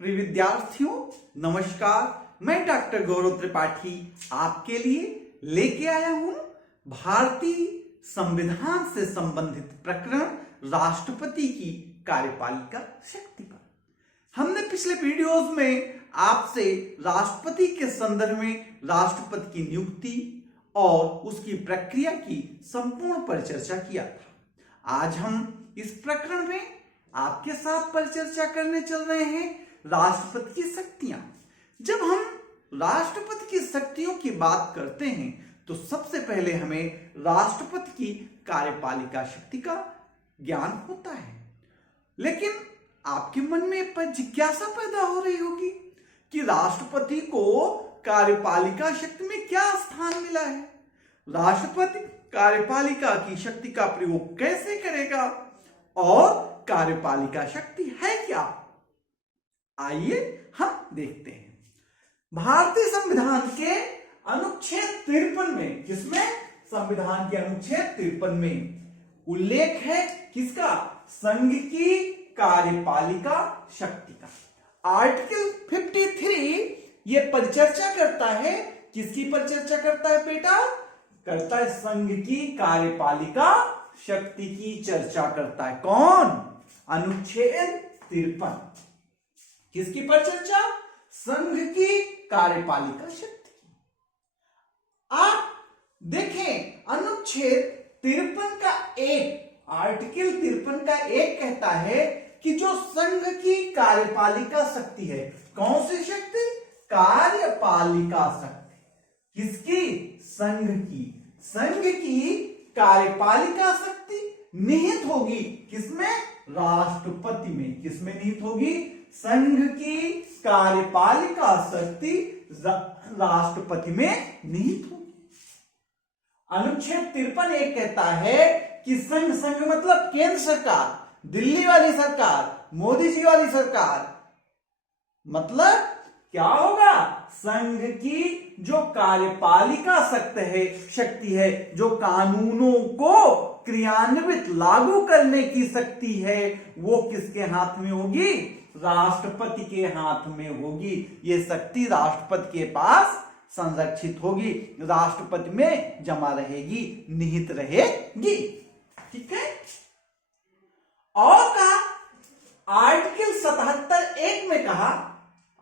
प्रिय विद्यार्थियों, नमस्कार। मैं डॉक्टर गौरव त्रिपाठी आपके लिए लेके आया हूं भारतीय संविधान से संबंधित प्रकरण राष्ट्रपति की कार्यपालिका शक्ति पर। हमने पिछले वीडियोस में आपसे राष्ट्रपति के संदर्भ में राष्ट्रपति की नियुक्ति और उसकी प्रक्रिया की संपूर्ण परिचर्चा किया था। आज हम इस प्रकरण में आपके साथ परिचर्चा करने चल रहे हैं राष्ट्रपति की शक्तियां। जब हम राष्ट्रपति की शक्तियों की बात करते हैं तो सबसे पहले हमें राष्ट्रपति की कार्यपालिका शक्ति का ज्ञान होता है, लेकिन आपके मन में पर जिज्ञासा पैदा हो रही होगी कि राष्ट्रपति को कार्यपालिका शक्ति में क्या स्थान मिला है, राष्ट्रपति कार्यपालिका की शक्ति का प्रयोग कैसे करेगा और कार्यपालिका शक्ति है क्या। आइए हम देखते हैं। भारतीय संविधान के अनुच्छेद 53 में, किसमें? संविधान के अनुच्छेद 53 में उल्लेख है किसका? संघ की कार्यपालिका शक्ति का। आर्टिकल 53 ये परिचर्चा करता है, किसकी परिचर्चा करता है बेटा? करता है संघ की कार्यपालिका शक्ति की चर्चा करता है। कौन? अनुच्छेद 53। किसकी परिचर्चा? संघ की कार्यपालिका शक्ति की। आप देखें अनुच्छेद 53 का 1, आर्टिकल 53 का 1 कहता है कि जो संघ की कार्यपालिका शक्ति है, कौन सी शक्ति? कार्यपालिका शक्ति। किसकी? संघ की। संघ की कार्यपालिका शक्ति निहित होगी किसमें? राष्ट्रपति में। किसमें निहित होगी? संघ की कार्यपालिका शक्ति राष्ट्रपति में निहित होगी। अनुच्छेद 53 एक कहता है कि संघ मतलब केंद्र सरकार, दिल्ली वाली सरकार, मोदी जी वाली सरकार, मतलब क्या होगा? संघ की जो कार्यपालिका शक्ति है, जो कानूनों को क्रियान्वित लागू करने की शक्ति है, वो किसके हाथ में होगी? राष्ट्रपति के हाथ में होगी। ये शक्ति राष्ट्रपति के पास संरक्षित होगी, राष्ट्रपति में जमा रहेगी, निहित रहेगी। ठीक है। और कहा आर्टिकल 77(1) में कहा,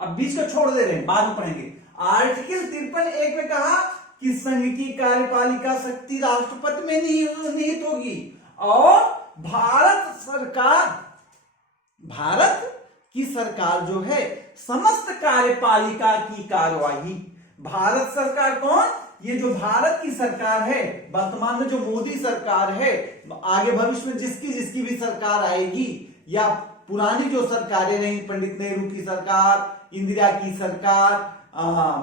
अब बीच को छोड़ दे रहे हैं, बाद में पढ़ेंगे। आर्टिकल 53(1) में कहा कि संघ की कार्यपालिका शक्ति राष्ट्रपति में निहित होगी और भारत की सरकार जो है समस्त कार्यपालिका की कार्यवाही, भारत सरकार कौन? ये जो भारत की सरकार है, वर्तमान में जो मोदी सरकार है, आगे भविष्य में जिसकी भी सरकार आएगी, या पुरानी जो सरकारें रही, पंडित नेहरू की सरकार, इंदिरा की सरकार,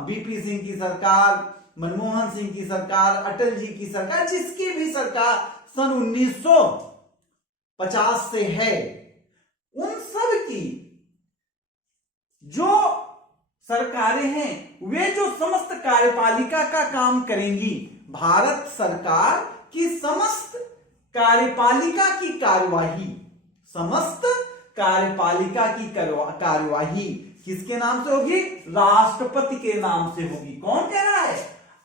बीपी सिंह की सरकार, मनमोहन सिंह की सरकार, अटल जी की सरकार, जिसकी भी सरकार सन 1950 से है, उन सब की जो सरकारें हैं वे जो समस्त कार्यपालिका का काम करेंगी, भारत सरकार की समस्त कार्यपालिका की कार्यवाही, समस्त कार्यपालिका की कार्यवाही किसके नाम से होगी? राष्ट्रपति के नाम से होगी। कौन कह रहा है?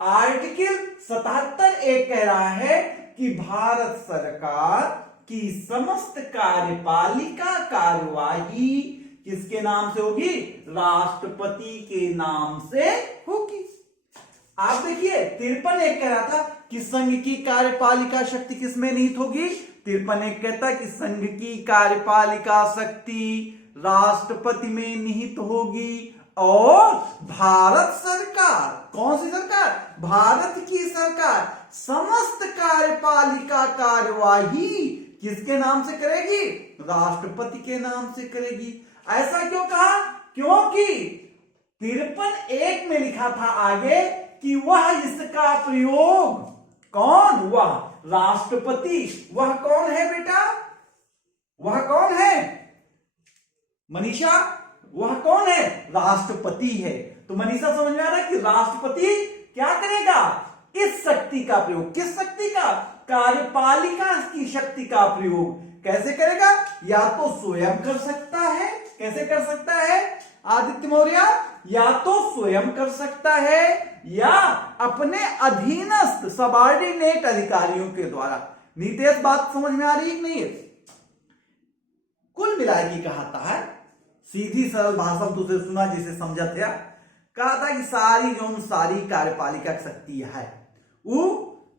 आर्टिकल 77(1) कह रहा है कि भारत सरकार की समस्त कार्यपालिका कार्यवाही किसके नाम से होगी? राष्ट्रपति के नाम से होगी। आप देखिए 53(1) कह रहा था कि संघ की कार्यपालिका शक्ति किसमें निहित होगी? 53(1) कहता है कि संघ की कार्यपालिका शक्ति राष्ट्रपति में निहित होगी और भारत सरकार, कौन सी सरकार? भारत की सरकार समस्त कार्यपालिका कार्यवाही किसके नाम से करेगी? राष्ट्रपति के नाम से करेगी। ऐसा क्यों कहा? क्योंकि 53(1) में लिखा था आगे कि वह इसका प्रयोग, कौन? वह राष्ट्रपति। वह कौन है बेटा? वह कौन है मनीषा? वह कौन है? राष्ट्रपति है। तो मनीषा समझ में आ रहा है कि राष्ट्रपति क्या करेगा? इस शक्ति का प्रयोग। किस शक्ति का? कार्यपालिका की शक्ति का प्रयोग कैसे करेगा? या तो स्वयं कर सकता है। कैसे कर सकता है? आदित्य मौर्य या तो स्वयं कर सकता है या अपने अधीनस्थ सबऑर्डिनेट अधिकारियों के द्वारा। नीतीश बात समझ में आ रही है कि नहीं है? कुल मिला के कहता है, सीधी सरल भाषा तुझे सुना जिसे समझा था, कहा था कि सारी कार्यपालिका शक्ति है वो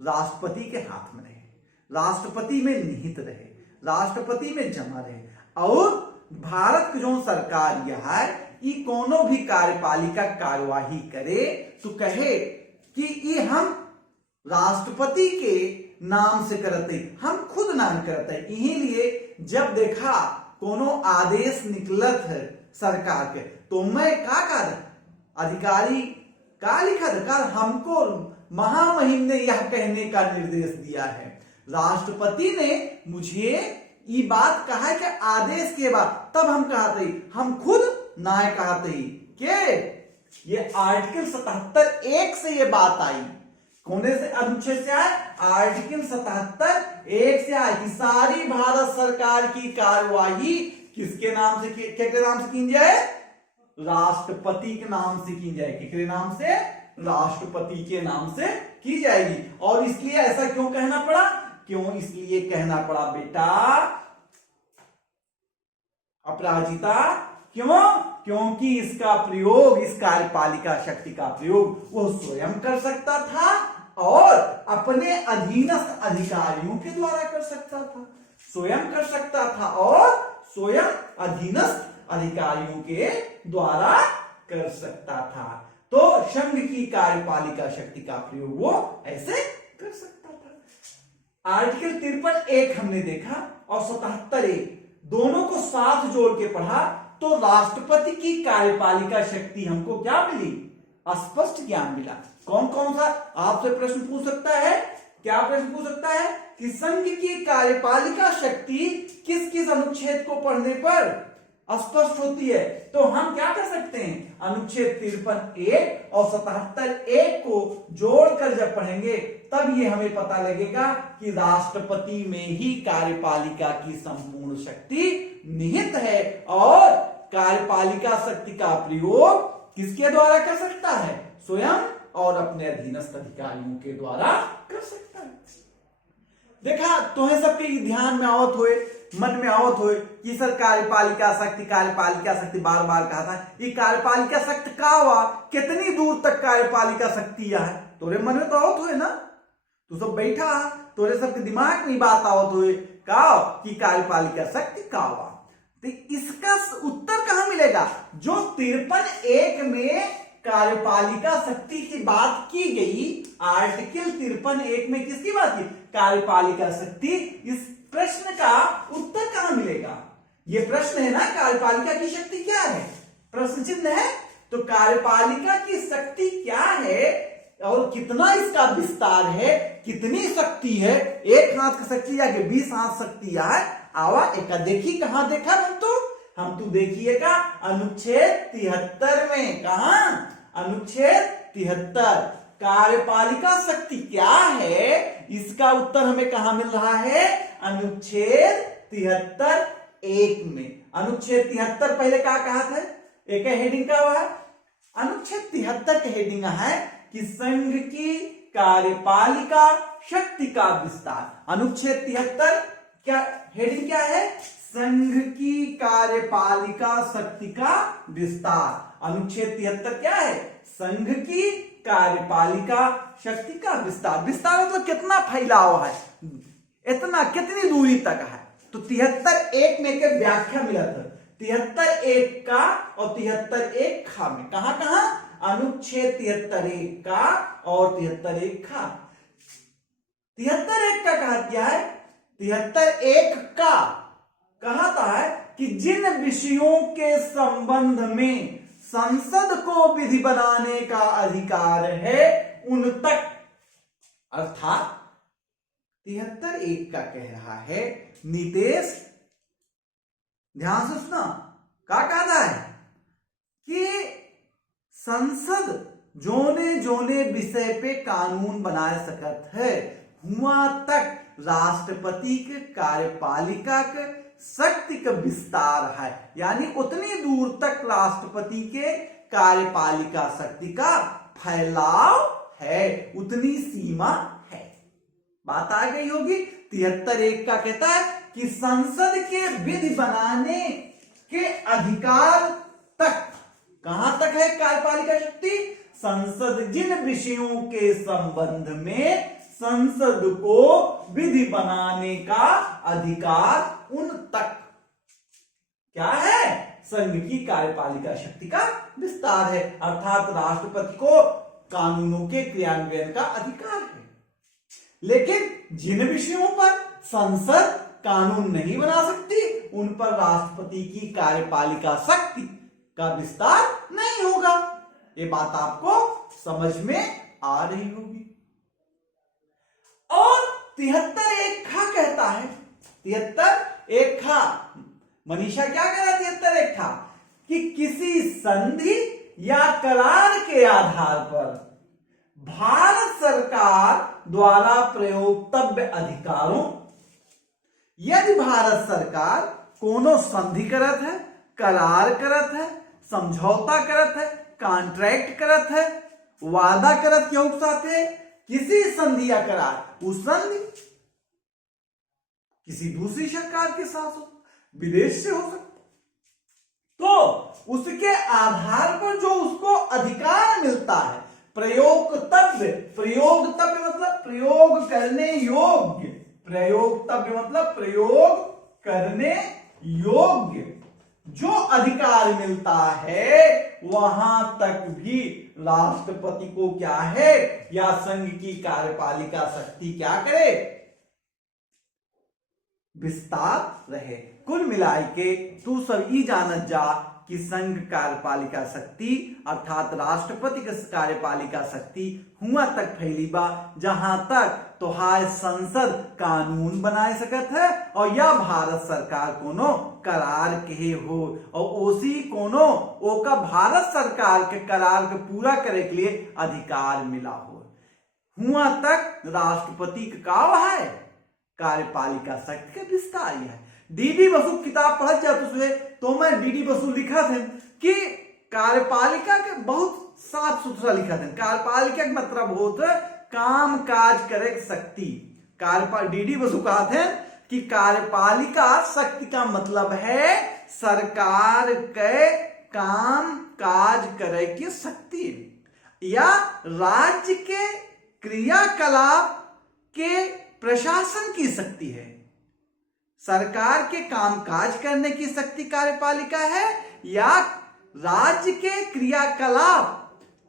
राष्ट्रपति के हाथ में रहे, राष्ट्रपति में निहित रहे, राष्ट्रपति में जमा रहे। और भारत की जो सरकार यह है कि कोनो भी कार्यपालिका कार्यवाही करे तो कहे कि ये हम राष्ट्रपति के नाम से करते, हम खुद नाम करते। यही लिए जब देखा कोनो आदेश निकलत है सरकार के तो मैं क्या कर अधिकारी का लिखा था, हमको महामहिम ने यह कहने का निर्देश दिया है, राष्ट्रपति ने मुझे ये बात कहा है कि आदेश के बाद तब हम कहते, हम खुद ना कहते के ये आर्टिकल 77(1) से ये बात आई। कोने से अनुच्छेद से आए? आर्टिकल 77(1) से आए कि सारी भारत सरकार की कार्यवाही किसके नाम से की जाए? राष्ट्रपति के नाम से की जाएगी। किसके नाम से? राष्ट्रपति के नाम से की जाएगी। और इसलिए ऐसा क्यों कहना पड़ा? क्यों इसलिए कहना पड़ा बेटा अपराजिता? क्यों? क्योंकि इसका प्रयोग, इस कार्यपालिका शक्ति का प्रयोग वो स्वयं कर सकता था और अपने अधीनस्थ अधिकारियों के द्वारा कर सकता था। स्वयं कर सकता था और स्वयं अधीनस्थ अधिकारियों के द्वारा कर सकता था। तो संघ की कार्यपालिका शक्ति का प्रयोग वो ऐसे कर सकता था। आर्टिकल 53(1) हमने देखा और 77(1) दोनों को साथ जोड़ के पढ़ा तो राष्ट्रपति की कार्यपालिका शक्ति हमको क्या मिली? स्पष्ट ज्ञान मिला। कौन कौन सा आपसे प्रश्न पूछ सकता है? क्या प्रश्न पूछ सकता है कि संघ की कार्यपालिका शक्ति किस किस अनुच्छेद को पढ़ने पर स्पष्ट होती है? तो हम क्या कर सकते हैं? अनुच्छेद 53(1) और 77(1) को जोड़कर जब पढ़ेंगे तब ये हमें पता लगेगा कि राष्ट्रपति में ही कार्यपालिका की संपूर्ण शक्ति निहित है और कार्यपालिका शक्ति का प्रयोग किसके द्वारा कर सकता है? स्वयं और अपने अधीनस्थ अधिकारियों के द्वारा कर सकता है। देखा तुम्हें सबके ध्यान में आवत हुए, मन में आवत हुए कि सर कार्यपालिका शक्ति बार बार कहा था। ये कार्यपालिका शक्ति का हुआ, कितनी दूर तक कार्यपालिका शक्ति है? तोरे मन में तो आवत हुए ना, तू सब बैठा तोरे सबके दिमाग में बात आवत हुए का कि कार्यपालिका शक्ति का हुआ। तो इसका उत्तर कहां मिलेगा? जो 53(1) में कार्यपालिका शक्ति की बात की गई, आर्टिकल 53(1) में किसकी बात की? कार्यपालिका शक्ति। इस प्रश्न का उत्तर कहां मिलेगा? ये प्रश्न है ना, कार्यपालिका की शक्ति क्या है? प्रश्न चिन्ह है। तो कार्यपालिका की शक्ति क्या है और कितना इसका विस्तार है, कितनी शक्ति है? एक हाथ की शक्ति या 20 हाथ शक्ति है? आवा एक देखी, कहां देखा हम तो देखिएगा अनुच्छेद 73 में। कहा? अनुच्छेद 73 कार्यपालिका शक्ति क्या है, इसका उत्तर हमें कहां मिल रहा है? अनुच्छेद 73(1) में। अनुच्छेद 73 पहले क्या कहा था? एक हेडिंग का हुआ है। अनुच्छेद 73 का हेडिंग है कि संघ की कार्यपालिका शक्ति का विस्तार। अनुच्छेद 73 क्या हेडिंग क्या है? संघ की कार्यपालिका शक्ति का विस्तार। अनुच्छेद 73 क्या है? संघ की कार्यपालिका शक्ति का विस्तार। विस्तार मतलब कितना फैलाव है, इतना कितनी दूरी तक है। तो 73(1) में के व्याख्या मिला था, 73(1) का और 73(1) खा में। कहां कहां? अनुच्छेद 73(1) का और 73(1) खा। 73(1) का कहा क्या है? 73(1) का कहता है कि जिन विषयों के संबंध में संसद को विधि बनाने का अधिकार है उन तक, अर्थात 73(1) का कह रहा है नीतीश, ध्यान से सुना, क्या कहता है कि संसद जोने जोने विषय पे कानून बना सकत है हुआ तक राष्ट्रपति के कार्यपालिका के शक्ति का विस्तार है, यानी उतनी दूर तक राष्ट्रपति के कार्यपालिका शक्ति का फैलाव है, उतनी सीमा है। बात आ गई होगी। 73(1) का कहता है कि संसद के विधि बनाने के अधिकार तक, कहां तक है कार्यपालिका शक्ति? संसद जिन विषयों के संबंध में संसद को विधि बनाने का अधिकार, उन तक क्या है? संघ की कार्यपालिका शक्ति का विस्तार है, अर्थात राष्ट्रपति को कानूनों के क्रियान्वयन का अधिकार है। लेकिन जिन विषयों पर संसद कानून नहीं बना सकती, उन पर राष्ट्रपति की कार्यपालिका शक्ति का विस्तार नहीं होगा। ये बात आपको समझ में आ रही होगी। और 73(1) कहता है, 73(1) मनीषा क्या कह रहा है? 73(1) कि किसी संधि या करार के आधार पर भारत सरकार द्वारा प्रयोक्तव्य अधिकारों, यदि भारत सरकार कोनो संधि करत है, करार करत है, समझौता करत है, कॉन्ट्रैक्ट करत है, वादा करत के साथे, किसी संधि या करार, उस संधि किसी दूसरी सरकार के साथ हो, विदेश से हो सकता, तो उसके आधार पर जो उसको अधिकार मिलता है, प्रयोक्तव्य, प्रयोक्तव्य मतलब प्रयोग करने योग्य, प्रयोक्तव्य मतलब प्रयोग करने योग्य जो अधिकार मिलता है, वहां तक भी राष्ट्रपति को क्या है, या संघ की कार्यपालिका शक्ति क्या करे? विस्तार रहे। कुल मिलाई के तू सब ई जानत जा कि संघ कार्यपालिका शक्ति अर्थात राष्ट्रपति के कार्यपालिका शक्ति हुआ तक फैली बा जहां तक तोहार संसद कानून बनाए सकत है और या भारत सरकार कोनो करार के हो और ओसी कोनो ओका भारत सरकार के करार के पूरा करे के लिए अधिकार मिला हो, हुआ तक राष्ट्रपति का है कार्यपालिका शक्ति का विस्तार है। डीडी बसु किताब पढ़ जाते तो मैं डीडी बसु लिखा थे कि कार्यपालिका के बहुत साफ सुथरा लिखा थे। कार्यपालिका का मतलब होता है काम काज करे शक्ति। डीडी बसु कहा थे कि कार्यपालिका शक्ति का मतलब है सरकार के काम काज करे की शक्ति या राज्य के क्रियाकलाप के प्रशासन की शक्ति है। सरकार के कामकाज करने की शक्ति कार्यपालिका है या राज्य के क्रियाकलाप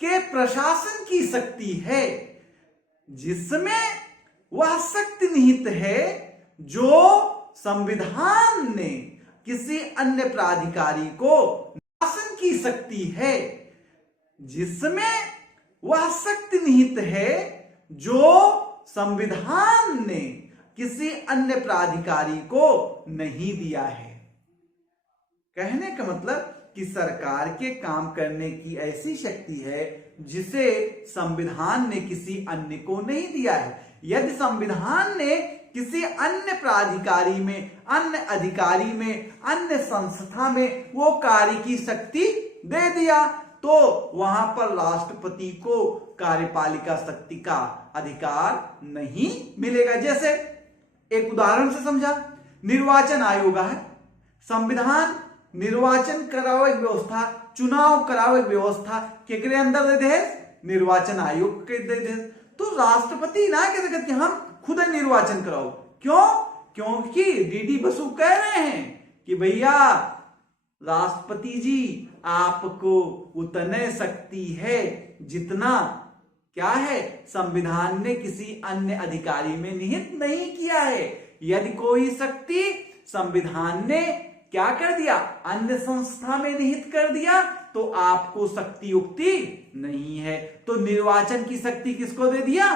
के प्रशासन की शक्ति है, जिसमें वह शक्ति निहित है जो संविधान ने किसी अन्य प्राधिकारी को शासन की शक्ति है, जिसमें वह शक्ति निहित है जो संविधान ने किसी अन्य प्राधिकारी को नहीं दिया है। कहने का मतलब कि सरकार के काम करने की ऐसी शक्ति है जिसे संविधान ने किसी अन्य को नहीं दिया है। यदि संविधान ने किसी अन्य प्राधिकारी में, अन्य अधिकारी में, अन्य संस्था में वो कार्य की शक्ति दे दिया तो वहां पर राष्ट्रपति को कार्यपालिका शक्ति का अधिकार नहीं मिलेगा। जैसे एक उदाहरण से समझा, निर्वाचन आयोग है, संविधान निर्वाचन करावे व्यवस्था, चुनाव करावे व्यवस्था केकरे अंदर दे दे, निर्वाचन आयोग के दे दे। तो राष्ट्रपति ना कह सकते कि हम खुद निर्वाचन कराओ। क्यों? क्योंकि डीडी बसु कह रहे हैं कि भैया राष्ट्रपति जी आपको उतने शक्ति है जितना क्या है संविधान ने किसी अन्य अधिकारी में निहित नहीं किया है। यदि कोई शक्ति संविधान ने क्या कर दिया, अन्य संस्था में निहित कर दिया, तो आपको शक्ति युक्ति नहीं है। तो निर्वाचन की शक्ति किसको दे दिया?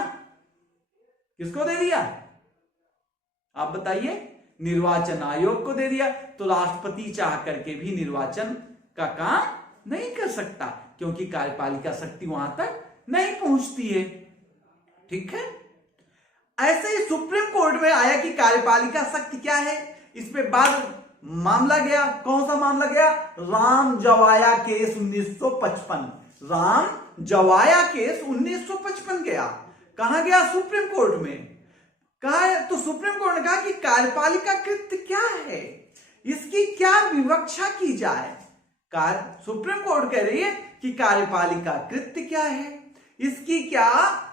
किसको दे दिया आप बताइए? निर्वाचन आयोग को दे दिया। तो राष्ट्रपति चाह करके भी निर्वाचन का काम नहीं कर सकता क्योंकि कार्यपालिका शक्ति वहां तक नहीं पहुंचती है। ठीक है, ऐसे ही सुप्रीम कोर्ट में आया कि कार्यपालिका शक्ति क्या है, इस पे बाद मामला गया, कौन सा मामला गया? राम जवाया केस 1955। राम जवाया केस 1955 गया। कहां गया? सुप्रीम कोर्ट में। कहा तो सुप्रीम कोर्ट ने कहा कि कार्यपालिका कृत्य क्या है, इसकी क्या विवक्षा की जाए। सुप्रीम कोर्ट कह रही है कि कार्यपालिका कृत्य क्या है, इसकी क्या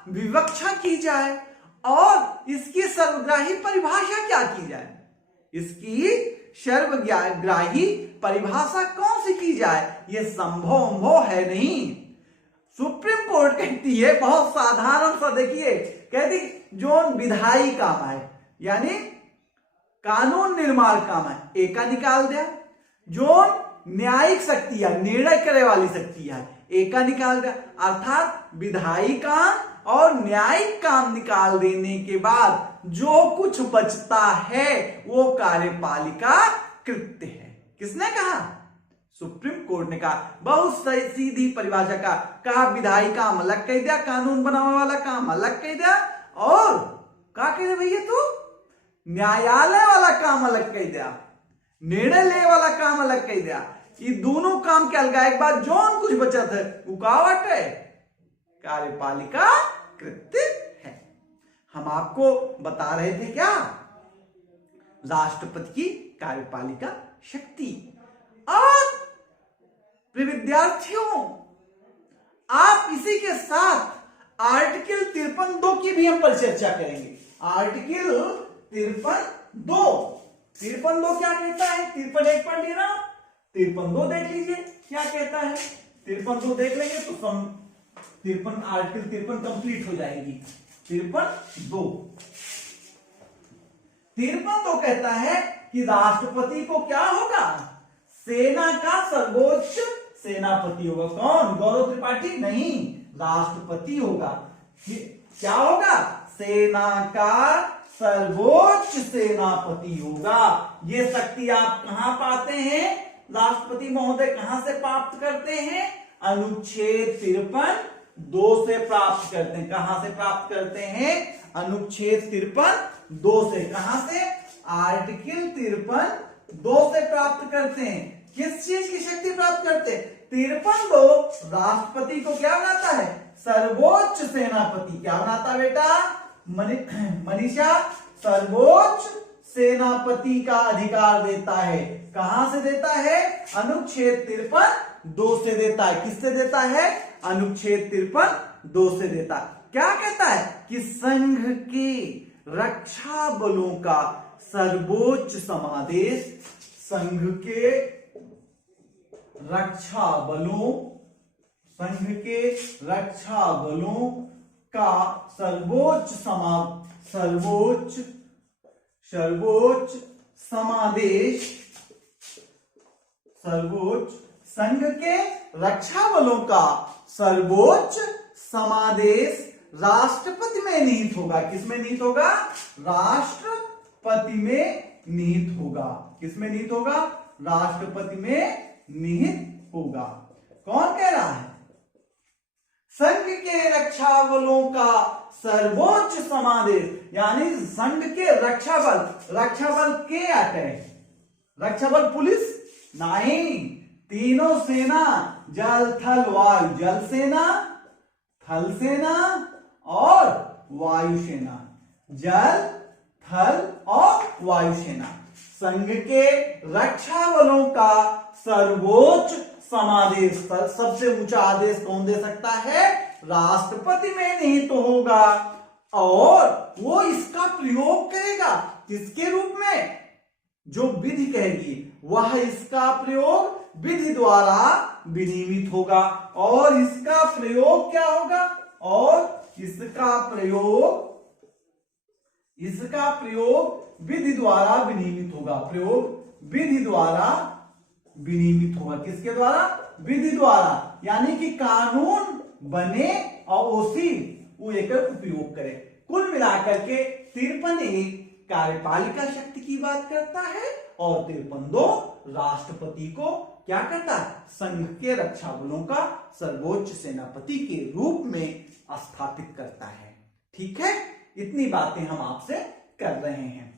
विवक्षा की जाए और इसकी सर्वग्राही परिभाषा क्या की जाए। इसकी सर्वग्राही परिभाषा कौन सी की जाए, यह संभव है नहीं। सुप्रीम कोर्ट कहती है बहुत साधारण सा, देखिए कहती जो विधायी काम है यानी कानून निर्माण काम है एका निकाल दिया, जो न्यायिक शक्ति है निर्णय करे वाली शक्ति है एका निकाल दिया। अर्थात विधायी काम और न्यायिक काम निकाल देने के बाद जो कुछ बचता है वो कार्यपालिका कृत्य है। किसने कहा? सुप्रीम कोर्ट ने कहा। बहुत सही सीधी परिभाषा कहा विधायी काम अलग कह दिया, कानून बनाने वाला काम अलग कह दिया, और क्या कह दिया भैया तू? न्यायालय वाला काम अलग कह दिया, निर्णय ले वाला काम अलग कह दिया। ये दोनों काम के अलगाए के बाद जो कुछ बचा था वो कावट है, कार्यपालिका कृत्य है। हम आपको बता रहे थे क्या? राष्ट्रपति की कार्यपालिका शक्ति। और विद्यार्थियों आप इसी के साथ आर्टिकल 53(2) की भी हम पर चर्चा करेंगे। आर्टिकल 53(2) क्या कहता है? 53(1) पढ़ लिया ना, 53(2) देख लीजिए क्या कहता है। 53(2) देख लेंगे तो 53 आर्टिकल 53 कंप्लीट हो जाएगी। 53(2) कहता है कि राष्ट्रपति को क्या होगा? सेना का सर्वोच्च सेनापति होगा। कौन? गौरव त्रिपाठी? नहीं, राष्ट्रपति होगा। क्या होगा? सेना का सर्वोच्च सेनापति होगा। ये शक्ति आप कहां पाते हैं? राष्ट्रपति महोदय कहां से प्राप्त करते हैं? अनुच्छेद 53(2) से प्राप्त करते हैं। कहां से प्राप्त करते हैं? अनुच्छेद 53(2) से। कहां से? आर्टिकल 53(2) से प्राप्त करते हैं। किस चीज की शक्ति प्राप्त करते हैं? 53(2) राष्ट्रपति को क्या बनाता है? सर्वोच्च सेनापति। क्या बनाता बेटा? मनीषा, सर्वोच्च सेनापति का अधिकार देता है। कहां से देता है? अनुच्छेद 53(2) से देता है। किससे देता है? अनुच्छेद 53(2) से देता है। क्या कहता है? कि संघ के रक्षा बलों का सर्वोच्च समादेश, संघ के रक्षा बलों, संघ के रक्षा बलों का सर्वोच्च समादेश, संघ के रक्षा बलों का सर्वोच्च समादेश राष्ट्रपति में निहित होगा। किसमें निहित होगा? राष्ट्रपति में निहित होगा। किसमें निहित होगा? राष्ट्रपति में निहित होगा। कौन कह रहा है? संघ के रक्षा बलों का सर्वोच्च समादेश, यानी संघ के रक्षा बल के आते हैं। रक्षा बल पुलिस नहीं, तीनों सेना, जल थल वायु, जल सेना, थल सेना और वायु सेना, जल थल और वायु सेना। संघ के रक्षा बलों का सर्वोच्च समादेश, सबसे ऊंचा आदेश कौन दे सकता है? राष्ट्रपति में निहित तो होगा, और वो इसका प्रयोग करेगा किसके रूप में? जो विधि कहेगी वह इसका प्रयोग विधि द्वारा विनियमित होगा। और इसका प्रयोग क्या होगा? और इसका प्रयोग विधि द्वारा विनियमित होगा। प्रयोग विधि द्वारा विनियमित होगा। किसके द्वारा? विधि द्वारा, यानी कि कानून बने और उसी वो एक उपयोग करे। कुल मिलाकर के 53(1) कार्यपालिका शक्ति की बात करता है और 53(2) राष्ट्रपति को क्या करता है? संघ के रक्षा बलों का सर्वोच्च सेनापति के रूप में स्थापित करता है। ठीक है, इतनी बातें हम आपसे कर रहे हैं।